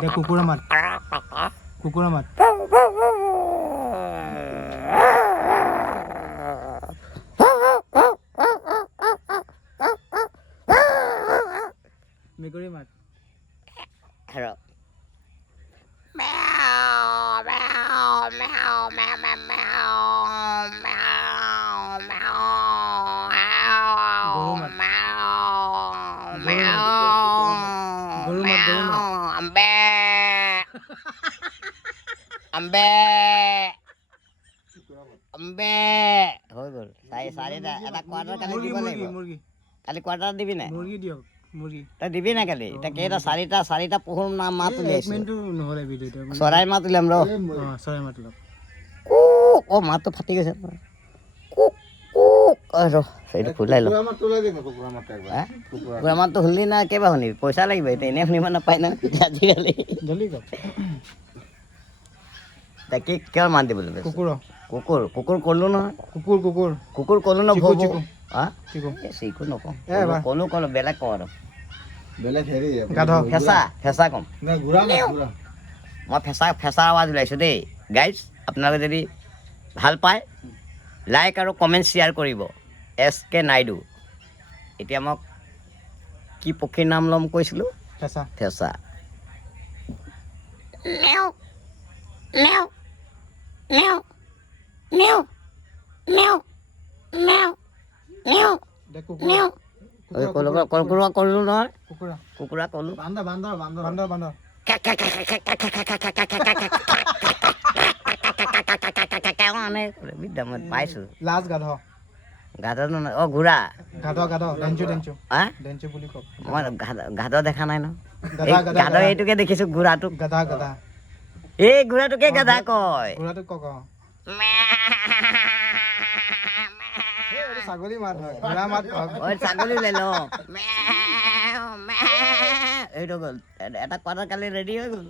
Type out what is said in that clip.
দে কুকুৰা মাত কুকুৰা মাত মেকুৰী মাত হেৰ গৰু মাত গৰু মাত গৰু মাত হৈ গ'ল চাৰিটা এটা কোৱাৰ্টাৰ কালি দিব লাগিব মুৰ্গী কালি কোৱাৰ্টাৰ দিবি নাই মুৰ্গী দিয়ক মুৰ্গী তই দিবি নাই কালি এতিয়া কেইটা চাৰিটা পহুৰ নাম মাত উলিয়াইছো মিনিটটো নহ'লে ভিডিঅ'টো চৰাই মাত উলিয়াম ৰ চৰাই মাত অলপ অ মাতটো ফাটি গৈছে সেইটো খোলাই ল কুকুৰা মাতটো শুনিলি না কেইবাৰ শুনিবি পইচা লাগিব এতিয়া এনেই শুনিব নাপায় না আজিকালি জলদি কওক তাকে কিয় মাত দিবলৈ কুকুৰ ক'লো নহয় কুকুৰ ক'লো ন চিকু নকওঁ ক'লো বেলেগ কওঁ আৰু ফেঁচা ক'ম মই ফেঁচা আৱাজ ওলাইছোঁ দেই গাইজ আপোনালোকে যদি ভাল পায় লাইক আৰু কমেণ্ট শ্বেয়াৰ কৰিব SK নাইডু এতিয়া মই কি পক্ষীৰ নাম ল'ম কৈছিলোঁ ফেঁচা ক'লো নহয় কুকুৰা ক'লো পাইছোঁ গাধ নহয় অ ঘোঁৰা মই গাধ দেখা নাই ন গাধ এইটোকে দেখিছোঁ ঘোঁৰাটোক এই ঘোঁৰাটোকে গাধা কয় ছাগলী লৈ ল এইটো গ'ল এটা কোৱাৰ্টাৰ কালি ৰেডি হৈ গ'ল